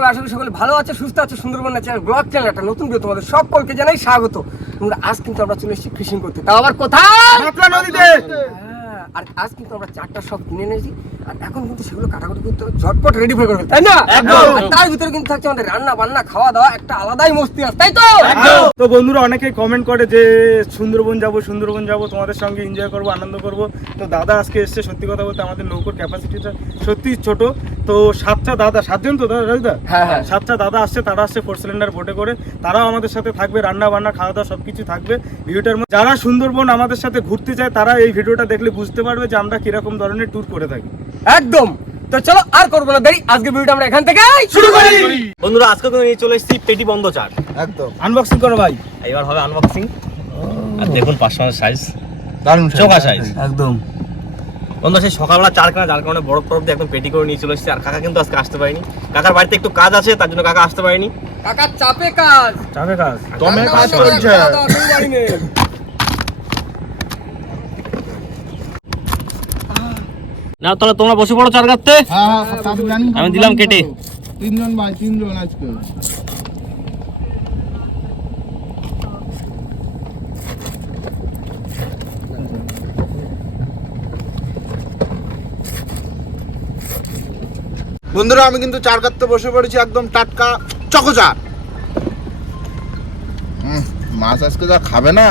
সবাই আসলে সকলে ভালো আছে সুস্থ আছে সুন্দরবন ন্যাচারাল ব্লগ চ্যানেল একটা নতুন ভিডিও তোমাদের সকলকে জানাই স্বাগত। বন্ধুরা আজ কিন্তু আমরা চলে এসেছি ফিশিং করতে। তাও আবার কোথায়? নদীতে। হ্যাঁ, আর আজ কিন্তু আমরা চারটা সব কিনে এনেছি আর এখন কিন্তু সেগুলো কাটাকুটি করতে ঝটপট রেডি করে ফেলতে তাই না? তার ভিতরে কিন্তু থাকছে আমাদের রান্না বান্না খাওয়া দাওয়া একটা আলাদাই মস্তি আছে তাই তো? তো বন্ধুরা অনেকে কমেন্ট করে যে সুন্দরবন যাব সুন্দরবন যাব তোমাদের সঙ্গে এনজয় করব আনন্দ করব। তো দাদা আজকে এসছে সত্যি কথা বলতে আমাদের নৌকোর ক্যাপাসিটিটা সত্যি ছোট। তো সাতটা দাদা সাতজন তো দাদা রাজদা? হ্যাঁ, হ্যাঁ। সাতটা দাদা আসছে তারা আসছে ফোর সিলিন্ডার বোটে করে। তারাও আমাদের সাথে থাকবে রান্না বান্না খাওয়া দাওয়া সব কিছু থাকবে। ভিডিওটার মধ্যে যারা সুন্দরবন আমাদের সাথে ঘুরতে যায় তারা এই ভিডিওটা দেখলে বুঝতে পারবে যে আমরা কীরকম ধরনের ট্যুর করে থাকি। একদম। তো চলো আর করব না দেরি। আজকে ভিডিওটা আমরা এখান থেকে শুরু করি। বন্ধুরা আজকে তো নিয়ে চলে এসেছি পেটি বন্ধ চাট একদম। আনবক্সিং করো ভাই। এবার হবে আনবক্সিং আর দেখুন পাঁচশো সাইজ দারুণ চোখা সাইজ একদম। বন্ধু সেই সকালবেলা চার কেনা যার কারণে বড় তরফ দিয়ে একদম পেটি করে নিয়ে চলে এসেছি। আর কাকা কিন্তু আজকে আসতে পারেনি। কাকার বাড়িতে একটু কাজ আছে তার জন্য কাকা আসতে পারেনি। কাকা চাপে কাজ। চাপে কাজ। দমে কাজ বান্না করে চলছে। খাওয়া দাওয়া কেউ বাড়ি নেই। না তাহলে তোমরা বসে পড়ো চার গাছতে হ্যাঁ হ্যাঁ আমি দিলাম কেটে। তিনজন ভাই তিনজন আজকে। বন্ধুরা, আমি কিন্তু চার কাটতে বসে পড়েছি একদম টাটকা চকোচার মাছ আজকে যা খাবে না?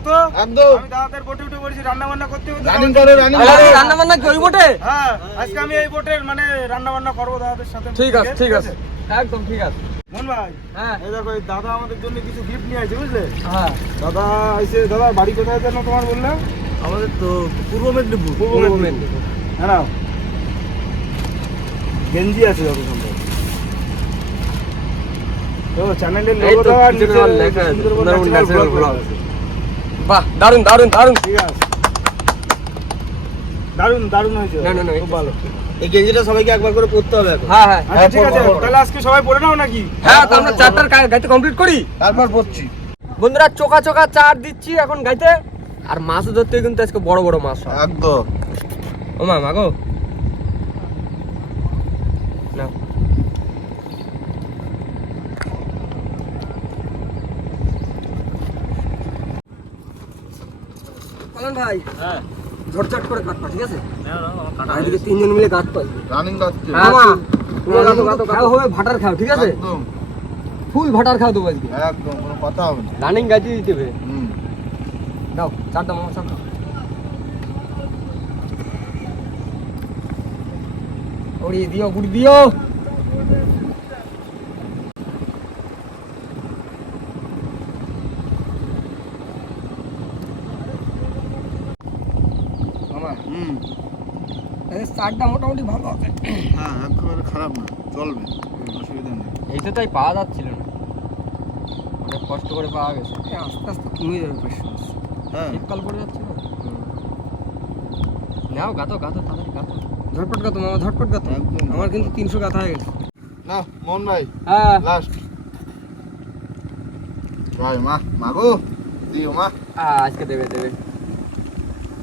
তাড়াতাড়ি একদম আমি দাদাদের বোটে উঠে পড়েছি রান্না বান্না করতে হবে রানিং করে রানিং আরে, রান্না বান্না কি ওই বোটে? হ্যাঁ আজকে আমি এই বোটের মানে রান্না বান্না করব দাদাদের সাথে। ঠিক আছে ঠিক আছে। একদম ঠিক আছে। মন ভাই হ্যাঁ। এই দেখো এই দাদা আমাদের জন্য কিছু গিফট নিয়ে আসছে বুঝলে? হ্যাঁ। দাদা এসে দাদা বাড়ি কোথায় যেন তোমার বললাম আমাদের তো পূর্ব মেদিনীপুর। পূর্ব মেদিনীপুর। হ্যাঁ গেঞ্জি আছে যত সম্ভব তো চ্যানেলের এই লোগো সুন্দরবন সুন্দরবন natural বাহ দারুণ দারুণ দারুণ ঠিক আছে। দারুণ দারুণ হয়েছে। না, না, না, খুব ভালো। এই গেঞ্জিটা সবাইকে একবার করে পড়তে হবে এখন। হ্যাঁ হ্যাঁ আচ্ছা ঠিক আছে তাহলে আজকে সবাই পড়ে নাও নাকি? হ্যাঁ তো আমরা চারটার গাইতে কমপ্লিট করি? তারপর পড়ছি বন্ধুরা চোকা চোকা চার দিচ্ছি এখন গাইতে আর মাছও ধরতে কিন্তু আজকে বড় বড় মাছ হয়। একদম। ও মা মাগো পালন ভাই। হ্যাঁ। ঝটঝট করে কাটবা ঠিক আছে? এদিকে তিনজন মিলে কাট পাই রানিং হ্যাঁ গাতো খাও হবে ভাটার খাও ঠিক আছে? একদম। ফুল ভাটার খাও দেবো আজকে। একদম কোনো কথা হবে না। রানিং গাইতে দিতে হবে। হুম। দাও চার দাও মামা চার দাও। ওড়িয়ে দিও গুড়ি দিও। হুম। চারটা মোটামুটি ভালো আছে। হ্যাঁ একেবারে খারাপ না চলবে অসুবিধা নেই। এইটা তাই পাওয়া যাচ্ছিল না। অনেক কষ্ট করে পাওয়া গেছে। আস্তে আস্তে কমে যাবে হ্যাঁ। শীতকাল পড়ে যাচ্ছে না? নাও গাতো গাতো গাতো ঝটপট গাতো মামা ঝটপট গাতো আমার কিন্তু তিনশো গাথা হয়ে গেছে। না মোহন ভাই হ্যাঁ। লাস্ট ভাই মা মাগো দিও মা। আজকে দেবে দেবে।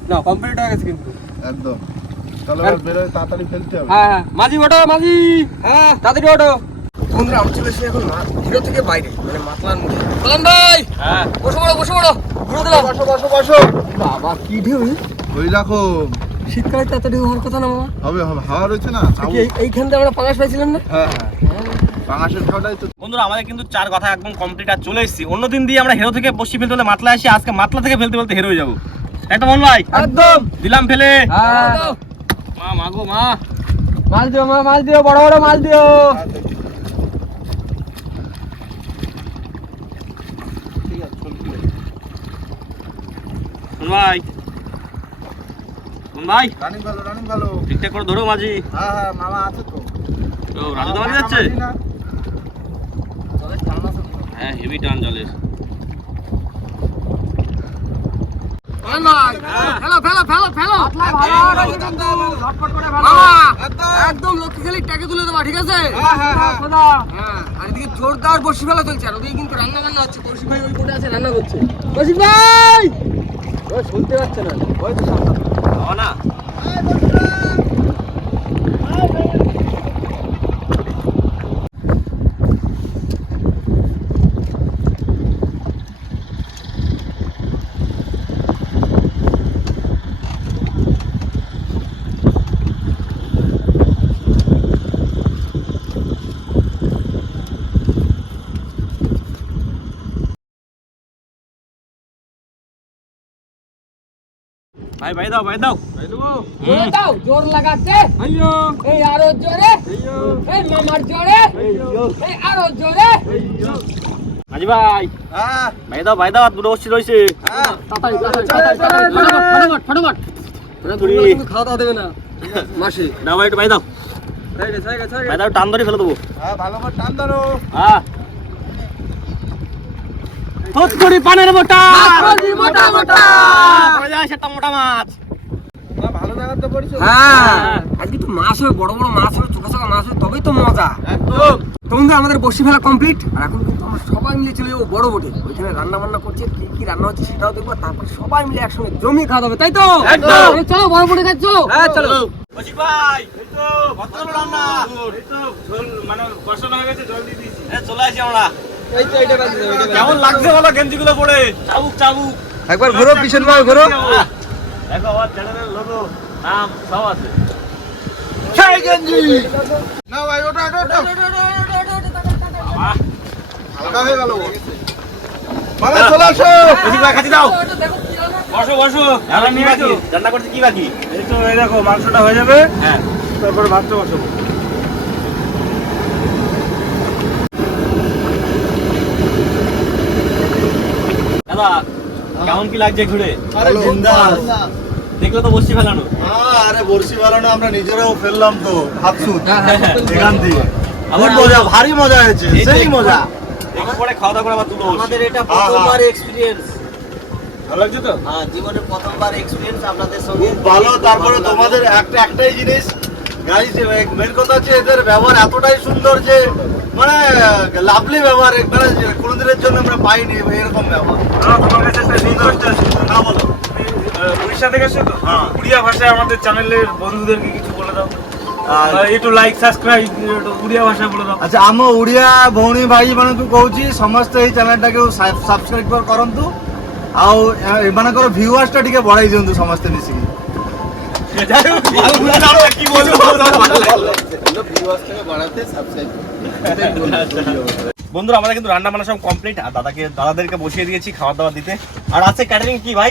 না কমপ্লিট হয়ে গেছে কিন্তু। একদম। চলো বেরোয় তাড়াতাড়ি ফেলতে হবে। হ্যাঁ হ্যাঁ। মাঝি ওঠো মাঝি! হ্যাঁ। তাড়াতাড়ি ওঠো। বন্ধুরা আমি চলে এসেছি এখন হিরো থেকে বাইরে মানে মাতলার মধ্যে। বললাম ভাই! হ্যাঁ। বসো বড়ো বসো বড়ো। ঘুরে দিলাম। বসো বসো বসো। বাবা কি ঢেউ ওই রাখো শীতকালে তো হওয়ার কথা না মামা হবে হবে। হাওয়া রয়েছে না? এই- এইখান থেকে আমরা পাঙাশ পাইছিলাম না? হ্যাঁ হ্যাঁ। পাঙাশের খাওয়াটাই তো বন্ধুরা আমাদের কিন্তু চার কথা একদম কমপ্লিট আর চলে এসেছি। অন্যদিন দিয়ে আমরা হেরো থেকে বসি ফেলতে হলে মাতলা আসি আজকে মাতলা থেকে ফেলতে ফেলতে হেরো হয়ে যাব। তাই তো মন ভাই। একদম। দিলাম ফেলে। হ্যাঁ। মা মাগো মা। মাছ দিও মা মাছ দিও বড় বড় মাছ দিও। ভাই। ভাই। রানিং ভালো রানিং ভালো। ঠিকঠাক করে ধরো মাঝি। হ্যাঁ হ্যাঁ মামা আছে তো। তো রাজু দামাজি যাচ্ছে? হ্যাঁ হেভি টান জলের হ্যাঁ ফেলো ফেলো ফেলো ফেলো। একদম লক্ষ্মী খালি ট্যাকে তুলে দেবা ঠিক আছে? হ্যাঁ আর এদিকে জোরদার বসি ফেলা চলছে আর ওদিকে কিন্তু রান্না বান্না হচ্ছে। কৌশিক ভাই ওই কোটে আছে রান্না করছে। কৌশিক ভাই! শুনতে পাচ্ছে না। ওই তো না। ভাই ভাই দাও ভাই দাও। জোরে দাও জোর লাগাতে। এই আরও জোরে। এই মামার জোরে। এই আরও জোরে। মাঝি ভাই। হ্যাঁ। ভাই দাও ভাই দাও দুটো বসছি রয়েছে। হ্যাঁ। তাড়াতাড়ি তাড়াতাড়ি ফটাফট ফটাফট ওরা খাওয়া দাওয়া দেবে না। মাসে। দাও ভাই একটু ভাই দাও। ভাই দাও টান ধরে ফেলে দেবো। হ্যাঁ ভালো করে টান ধরো। হ্যাঁ। থতকুড়ি পানের মোটা মোটা। মোটা। সেটা মোটা মাছ। না, ভালো জায়গাতে পড়েছো হ্যাঁ। আজকে তো মাছ হবে বড় বড় মাছ হবে ছোট ছোট মাছ হবে তবেই তো মজা। একদম। তো আমাদের বসি ফেলা কমপ্লিট আর এখন কিন্তু আমরা সবাই মিলে চলে যাব বড় বোটে ওইখানে রান্না বান্না করছে কি কি রান্না হচ্ছে সেটাও দেখব তারপর সবাই মিলে একসঙ্গে জমিয়ে খাওয়া দাবে তাই তো? একদম। চলো বড় বোটে খাচ্ছ? হ্যাঁ চলো। কৌশিক ভাই এই তো। ভদ্র রান্না? এই তো ঝোল মানে হয়ে গেছে জল দিয়ে দিয়েছি। চলে আসি আমরা। কেমন লাগছে বলো গেঞ্জিগুলো পরে? চাবুক চাবুক। একবার ঘোরো পিছন ভাবে ঘোরো। দেখো আমার চ্যানেলের লোগো নাম সব আছে। সেই গেঞ্জি! না ভাই ওটা ওটা ওটা। হালকা হয়ে গেল ভালো চলে আসো! কৌশিক ভাই খাচ্ছি দাও। দেখো কি রান্না বসো। বসো নিয়ে বাকি? আসো। রান্না করতে কি বাকি? এই তো এই দেখো মাংসটা হয়ে যাবে। হ্যাঁ। তারপরে ভাতটা বসাবো। দাদা কেমন কি লাগছে ঘুরে? আরে বিন্দাস। দেখলে তো ফেলানো। হ্যাঁ, আরে বর্ষি বেলানো আমরা নিজেরাও ফেললাম তো হ্যাঁ, হ্যাঁ, এখান থেকে খুব মজা ভারী মজা হয়েছে সেই মজা। পরে খাওয়া দাওয়া করে আবার তুলো। আমাদের এটা প্রথমবার এক্সপিরিয়েন্স ভালো লাগছে তো? হ্যাঁ জীবনের প্রথমবার এক্সপিরিয়েন্স আপনাদের সঙ্গে। ভালো তারপরে তোমাদের একটা একটাই জিনিস। মেন কথা হচ্ছে এদের ব্যবহার এতটাই সুন্দর যে মানে লাভলি ব্যবহার মানে যে কোনোদিনের জন্য আমরা পাইনি এরকম ব্যবহার আমার তোমার কাছে একটা রিকোয়েস্ট আছে না বলো আহ, উড়িষ্যা থেকে এসছো তো হ্যাঁ। উড়িয়া ভাষায় আমাদের চ্যানেলের বন্ধুদেরকে কিছু বলে দাও আর- আহ, একটু লাইক সাবস্ক্রাইব উড়িয়া ভাষায় বলে দাও ଆଚ୍ଛା ଆମ ଓଡ଼ିଆ ଭଉଣୀ ଭାଇମାନଙ୍କୁ କହୁଛି ସମସ୍ତେ ଏଇ ଚ୍ୟାନେଲଟାକୁ ସବସ୍କ୍ରାଇବ କରନ୍ତୁ ଆଉ ଏ- ଏମାନଙ୍କର ଭ୍ୟୁଆର୍ସଟା ଟିକେ ବଢାଇ ଦିଅନ୍ତୁ ସମସ୍ତେ ମିଶିକି কি বলবো বন্ধুরা আমাদের কিন্তু রান্না বান্না সব কমপ্লিট আর দাদাকে দাদাদেরকে বসিয়ে দিয়েছি খাওয়া দাওয়া দিতে। আর আছে ক্যাটারিং কি ভাই?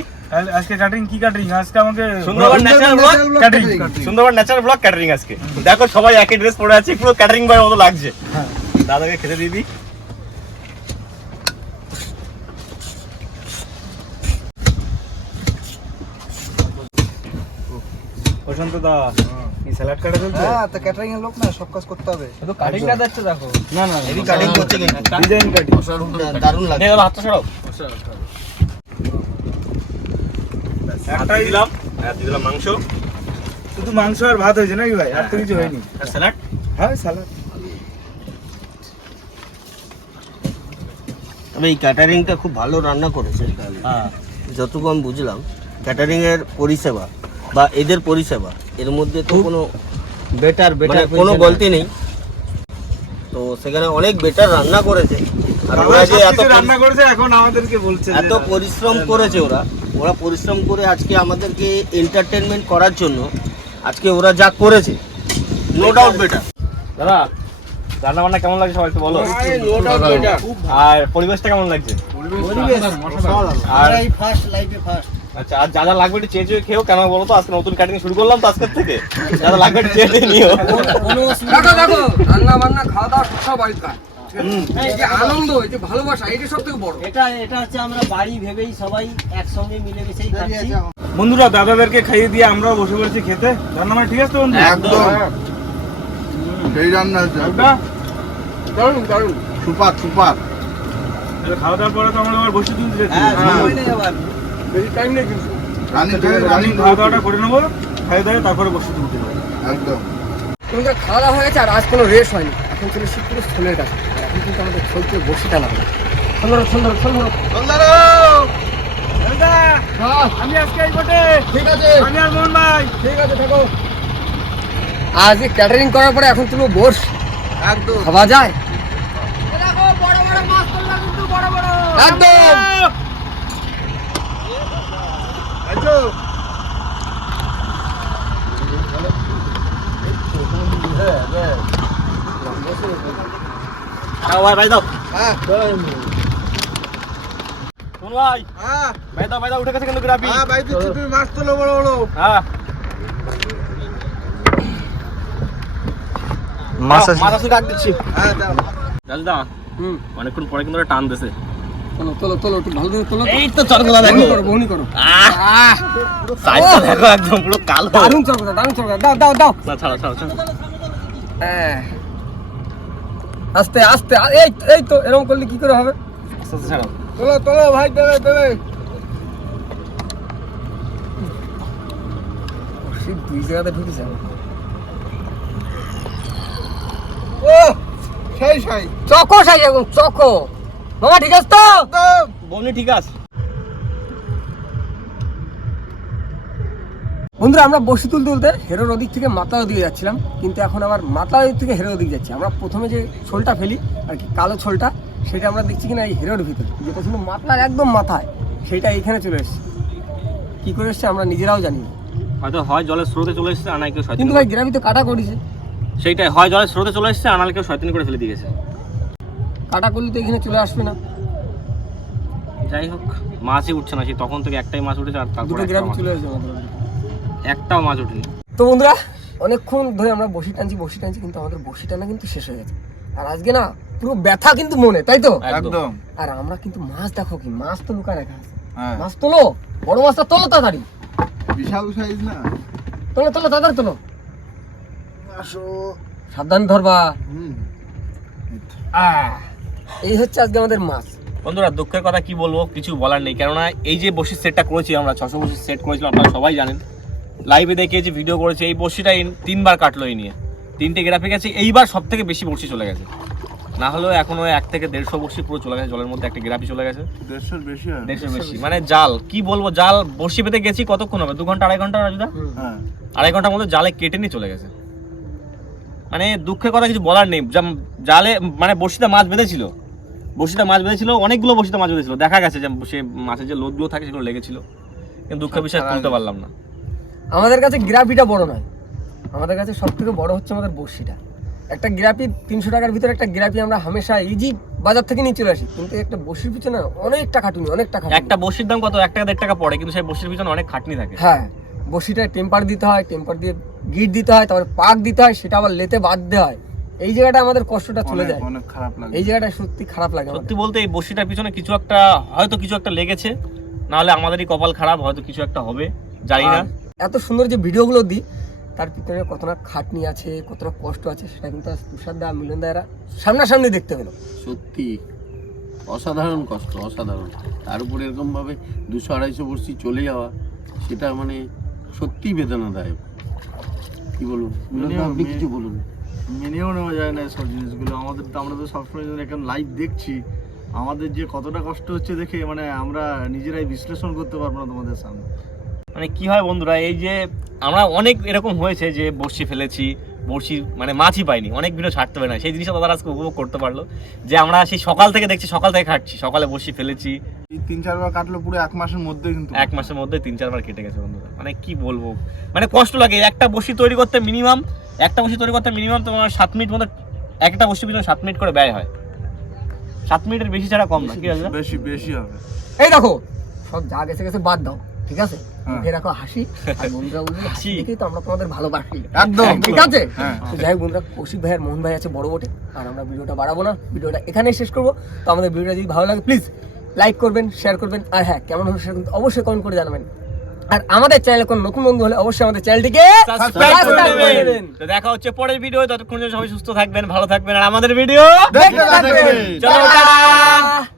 আজকে ক্যাটারিং কি ক্যাটারিং আজকে আমাকে Sundarban natural blog catering Sundarban natural blog catering আজকে। দেখো সবাই একই ড্রেস পরে আছে পুরো ক্যাটারিং বয়ের মতো লাগছে। দাদাকে খেতে দিই। প্রশান্ত দা। কি স্যালাড কাটা চলছে? হ্যাঁ তো ক্যাটারিং এর লোক না সব কাজ করতে হবে। শুধু কাটিংটা দেখছ দেখো? না না হেভি কাটিং করছে কিন্তু। ডিজাইন কাটিং দারুণ নে দাদা হাতটা সরাও। একটাই দিলাম। আর দিলাম মাংস। শুধু মাংস আর ভাত হয়েছে নাকি ভাই? আর তো কিছু হয়নি। আর স্যালাড? হ্যাঁ স্যালাড। তবে এই ক্যাটারিংটা খুব ভালো রান্না করেছে। হ্যাঁ। যতটুকু আমি বুঝলাম ক্যাটারিং এর পরিষেবা বা এদের পরিষেবা এর মধ্যে তো কোনো বেটার বেটার কোনো গলতি নেই। তো সেখানে অনেক বেটার রান্না করেছে। আর ওরা যে এত রান্না করেছে এখন আমাদেরকে বলছে এত পরিশ্রম করেছে ওরা। ওরা পরিশ্রম করে আজকে আমাদেরকে এন্টারটেনমেন্ট করার জন্য আজকে ওরা যা করেছে নো ডাউট বেটার দাদা রান্না বান্না কেমন লাগছে সবাই একটু বলো? ডাউট বেটার আর পরিবেশটা কেমন লাগছে? আর এই ফার্স্ট লাইফে ফার্স্ট আচ্ছা আর যা যা লাগবে একটু চেয়ে চেয়ে খেও কেন বলো তো আজকে নতুন কাটিং শুরু করলাম তো আজকের থেকে। যা যা লাগবে একটু চেয়ে চেয়ে নিও। দেখো দেখো রান্না বান্না খাওয়া দাওয়া সব বাড়ির কাজ আনন্দ যে ভালোবাসা এটা সব থেকে বড়। এটা এটা হচ্ছে আমরা বাড়ি ভেবেই সবাই একসঙ্গে মিলেমিশেই খাচ্ছি। বন্ধুরা দাদাদেরকে খাইয়ে দিয়ে আমরাও বসে পড়েছি খেতে। রান্না মানে ঠিক আছে তো বন্ধু? একদম। সেই রান্না হচ্ছে দারুণ দারুণ। Super super. খাওয়া দাওয়ার পরে তো আমরা আবার বসে তুলতে যাচ্ছি। বেশি টাইম নেই কিন্তু। রানিং রানিং খাওয়া দাওয়াটা করে নেব খাই দাওয়া তারপরে বসে তুলতে একদম। খাওয়া দাওয়া হয়ে গেছে আর আজ কোনো রেস্ট হয়নি। এখন চলে এসেছি পুরো স্থলের কাছে। আর এখন কিন্তু আমাদের বসে টানা হবে। সুন্দর সুন্দর সুন্দর আমি আজকে এই বটে ঠিক আছে। আমি আর মোহন ভাই। ঠিক আছে থাকো। আজ ক্যাটারিং করার পরে এখন তুমি বস। একদম। খাওয়া যায়? একদম। দাও ভাই ভাই দাও। হ্যাঁ। ভাই হ্যাঁ। ভাই দাও ভাই দাও উঠে গেছে কিন্তু গ্রাফি হ্যাঁ ভাই তুই তুমি মাছ তোলো বড় বড়। হ্যাঁ। মাছ মাছ আসলে কাট দিচ্ছি। হ্যাঁ দাও। হুম। অনেকক্ষণ পরে কিন্তু টান দিছে। তোলো তোলো তোলো একটু ভালো করে তোলো এই তো চরকদা বহনি করো বহনি করো। আহ সাইজটা দেখো একদম পুরো কালো। দারুণ চরকদা দারুণ চরকদা দাও দাও দাও। না ছাড়ো ছাড়ো ছাড়ো। আস্তে আস্তে এই তো, এই তো এরকম করলে কি করে হবে? আস্তে আস্তে ছাড়ো। তোলো তোলো ভাই দেবে দেবে দুই জায়গাতে ঢুকেছে ও সেই সেই চকো সাই এখন চকো। মামা ঠিক আছে তো? বমনি ঠিক আছে? বন্ধুরা আমরা বসি তুলতে তুলতে হেরোর ওদিক থেকে মাতার ওদিকে যাচ্ছিলাম কিন্তু এখন আবার মাতার ওদিক থেকে হেরোর ওদিকে যাচ্ছি। আমরা প্রথমে যে ছোলটা ফেলি আর কি কালো ছোলটা সেটা আমরা দেখছি কিনা এই হেরোর ভিতরে। যেটা ছিল মাতলার একদম মাথায় সেটা এখানে চলে এসেছে। কি করে এসছে আমরা নিজেরাও জানি না। হয়তো হয় জলের স্রোতে চলে এসেছে আর নাই কেউ কিন্তু ভাই গ্রামে তো কাটা করেছে। সেইটাই হয় জলের স্রোতে চলে এসেছে আর নাহলে কেউ শয়তানি করে ফেলে দিয়েছে কাটা করলে তো এখানে চলে আসবে না। যাই হোক মাছই উঠছে না সেই তখন থেকে একটাই মাছ উঠেছে আর তারপর দুটো গ্রামে চলে আসবে একটাও মাছ উঠেনি। তো বন্ধুরা অনেকক্ষণ ধরে আমরা বসি টানছি বসি টানছি কিন্তু আমাদের বসি টানা কিন্তু শেষ হয়ে গেছে। আর আজকে না পুরো ব্যথা কিন্তু মনে তাই তো? একদম। আর আমরা কিন্তু মাছ দেখো কি মাছ তো লুকায় রাখা আছে। হ্যাঁ। মাছ তোলো বড় মাছটা তোলো তাড়াতাড়ি। বিশাল সাইজ না? তোলো তোলো তাড়াতাড়ি তোলো। আসো। সাবধান ধরবা। হুম। আহ, এই হচ্ছে আজকে আমাদের মাছ। বন্ধুরা দুঃখের কথা কি বলব কিছু বলার নেই। কেননা এই যে বসির সেটটা করেছি আমরা ছশো বসির সেট করেছিলাম আপনারা সবাই জানেন। লাইভে দেখে যে ভিডিও করেছি এই বসিটা তিনবার কাটলো এই নিয়ে। তিনটে গ্রাফে গেছে এইবার সব থেকে বেশি বসি চলে গেছে। না হলেও এখনও এক থেকে দেড়শো বসি পুরো চলে গেছে জলের মধ্যে একটা গ্রাফি চলে গেছে। দেড়শোর বেশি হয়। দেড়শো বেশি। মানে জাল কি বলব জাল বসি পেতে গেছি কতক্ষণ হবে? দু ঘণ্টা আড়াই ঘণ্টা রাজুদা? হ্যাঁ। আড়াই ঘণ্টার মধ্যে জালে কেটে নিয়ে চলে গেছে। মানে দুঃখের কথা কিছু বলার নেই। জালে মানে বসিতে মাছ বেঁধেছিল। বসিতে মাছ বেঁধেছিল অনেকগুলো বসিতে মাছ বেঁধেছিল। দেখা গেছে যে সে মাছের যে লোদগুলো থাকে সেগুলো লেগেছিল। কিন্তু দুঃখের বিষয় তুলতে পারলাম না। আমাদের কাছে গ্রাফিটা বড় নয়। আমাদের কাছে সব থেকে বড় হচ্ছে আমাদের বড়শিটা। একটা গ্রাফি তিনশো টাকার ভিতরে একটা গ্রাফি আমরা হামেশা ইজি বাজার থেকে নিয়ে চলে আসি। কিন্তু একটা বসির পিছনে অনেকটা খাটুনি অনেকটা খাটুনি। একটা বসির দাম কত? এক টাকা দেড় টাকা পড়ে কিন্তু সেই বসির পিছনে অনেক খাটনি থাকে। হ্যাঁ বসিটায় টেম্পার দিতে হয় টেম্পার দিয়ে গিট দিতে হয় তারপরে পাক দিতে হয় সেটা আবার লেতে বাঁধতে হয়। এই জায়গাটা আমাদের কষ্টটা চলে যায়। অনেক খারাপ লাগে। এই জায়গাটা সত্যি খারাপ লাগে সত্যি বলতে এই বসিটার পিছনে কিছু একটা হয়তো কিছু একটা লেগেছে। নাহলে আমাদেরই কপাল খারাপ হয়তো কিছু একটা হবে জানি না। এত সুন্দর যে ভিডিওগুলো দিই তার পিছনে কতটা খাটনি আছে কতটা কষ্ট আছে সেটা কিন্তু তুষার দা মিলন দা এরা সামনাসামনি দেখতে পেল। সত্যি অসাধারণ কষ্ট অসাধারণ। তার উপর এরকম ভাবে দুশো আড়াইশো বর্ষি চলে যাওয়া সেটা মানে সত্যি বেদনাদায়ক। কি বলুন? আপনি কিছু বলুন। মেনেও নেওয়া যায় না সব জিনিসগুলো। আমাদের তো আমরা তো সবসময় এখন লাইভ দেখছি। আমাদের যে কতটা কষ্ট হচ্ছে দেখে মানে আমরা নিজেরাই বিশ্লেষণ করতে পারব না তোমাদের সামনে। মানে কি হয় বন্ধুরা এই যে আমরা অনেক এরকম হয়েছে যে বড়শি ফেলেছি বড়শি মানে মাছই পাইনি অনেক ভিডিও ছাড়তে পারে না। সেই জিনিসটা তারা আজকে উপভোগ করতে পারল যে আমরা সেই সকাল থেকে দেখছি সকাল থেকে খাটছি সকালে বড়শি ফেলেছি তিন চারবার কাটলো পুরো এক মাসের মধ্যে কিন্তু। এক মাসের মধ্যে তিন চারবার কেটে গেছে বন্ধুরা। মানে কি বলব? মানে কষ্ট লাগে। একটা বসি তৈরি করতে মিনিমাম একটা বসি তৈরি করতে মিনিমাম তোমার সাত মিনিট মধ্যে একটা বসি পিছনে সাত মিনিট করে ব্যয় হয়। সাত মিনিটের বেশি ছাড়া কম না কি আছে? বেশি বেশি হবে। এই দেখো! সব যা গেছে গেছে বাদ দাও ঠিক আছে? হ্যাঁ। মুখে রাখো হাসি আর বন্ধুরা বলবে হাসি হাসি। দেখেই তো আমরা তোমাদের ভালোবাসি। একদম ঠিক আছে? হ্যাঁ। তো যাই হোক বন্ধুরা কৌশিক ভাই আর মোহন ভাই আছে বড় বটে আর আমরা ভিডিওটা বাড়াবো না। ভিডিওটা এখানেই শেষ করব। তো আমাদের ভিডিওটা যদি ভালো লাগে প্লিজ লাইক করবেন শেয়ার করবেন আর হ্যাঁ কেমন হবে সেটা কিন্তু অবশ্যই কমেন্ট করে জানাবেন আর আমাদের চ্যানেলে কোন নতুন বন্ধু হলে অবশ্যই আমাদের চ্যানেলটিকে সাবস্ক্রাইব করে দেবেন। তো দেখা হচ্ছে পরের ভিডিও ততক্ষণ সবাই সুস্থ থাকবেন ভালো থাকবেন আর আমাদের ভিডিও দেখতে থাকবেন। চলো টাটা